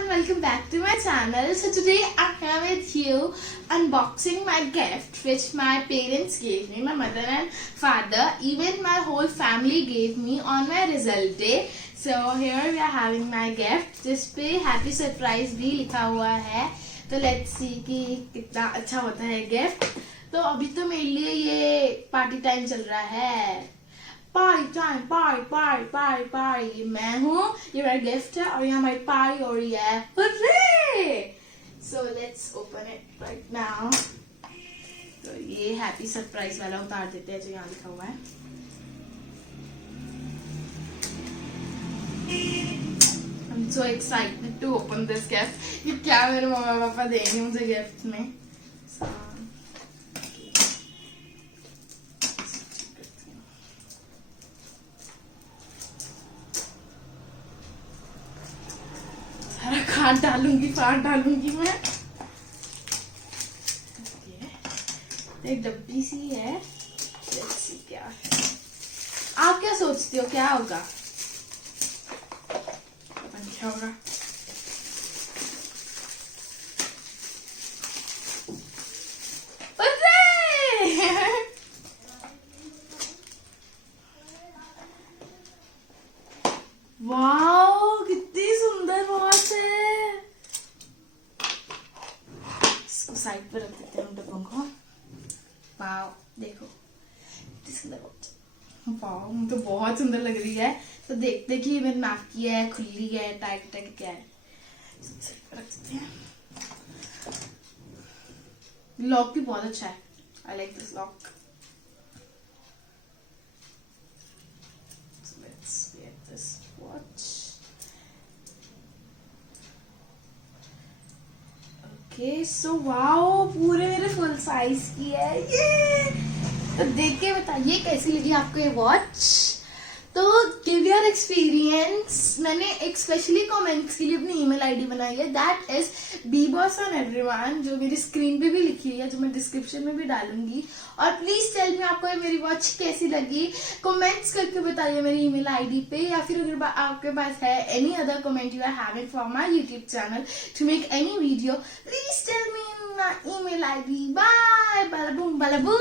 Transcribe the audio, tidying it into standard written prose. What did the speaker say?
and welcome back to my channel. So today I'm here with you unboxing my gift which my parents gave me, my mother and father, even my whole family gave me on my result day. So here we are having my gift जिस पे happy surprise भी लिखा हुआ है. तो let's see कि कितना अच्छा होता है गिफ्ट. तो अभी तो मेरे लिए ये पार्टी टाइम चल रहा है. Party time, party party party party. ये मैं हूँ, ये मेरा गिफ्ट है और यहाँ हमारी पार्टी हो रही है. So let's open it right now. तो ये हैप्पी सरप्राइज वाला उतार देते हैं जो यहाँ लिखा हुआ है. I'm so excited to open this gift. कि क्या मेरे मम्मा पापा देंगे मुझे गिफ्ट में. सारा खाट डालूंगी, फाट डालूंगी मैं. एक डब्बी सी है. Let's see क्या है. आप क्या सोचते हो क्या होगा? क्या होगा? वाओ, कितनी सुंदर वॉच है. इसको साइड पर रख देते हैं डब्बों को. वाओ देखो कितनी सुंदर वॉच. वाओ मुझे तो बहुत सुंदर लग रही है. तो देखते कि ये मेरी नाक की है, खुली है, टाइट टाइट क्या है. रख देते हैं. लॉक भी बहुत अच्छा है. I like this lock. Let's get this watch. Okay so wow पूरे मेरे फुल साइज की है ये. तो देख के बताइए कैसी लगी आपको ये वॉच. तो गिव योर एक्सपीरियंस. मैंने एक स्पेशली कमेंट्स के लिए अपनी ईमेल आईडी बनाई है. दैट इज bbossoneveryone, जो मेरी स्क्रीन पे भी लिखी है, जो मैं डिस्क्रिप्शन में भी डालूंगी. और प्लीज टेल मी आपको मेरी वॉच कैसी लगी. कमेंट्स करके बताइए मेरी ईमेल आईडी पे. या फिर अगर आपके पास है any other comment you are having for my YouTube channel to make any video, please tell me in my email ID. Bye. बालाबूम बालाबू.